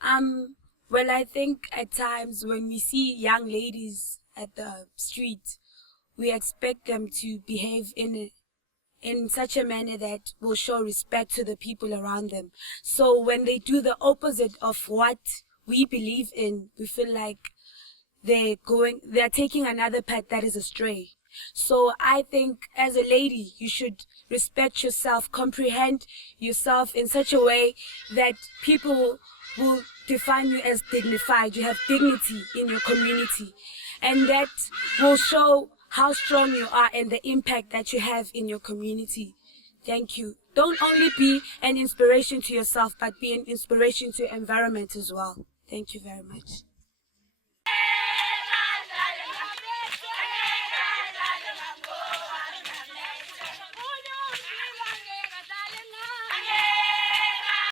Well, I think at times when we see young ladies at the street, we expect them to behave in such a manner that will show respect to the people around them. So when they do the opposite of what we believe in, we feel like they're taking another path that is astray. So I think as a lady, you should respect yourself, comprehend yourself in such a way that people will define you as dignified. You have dignity in your community. And that will show how strong you are and the impact that you have in your community. Thank you. Don't only be an inspiration to yourself, but be an inspiration to your environment as well. Thank you very much.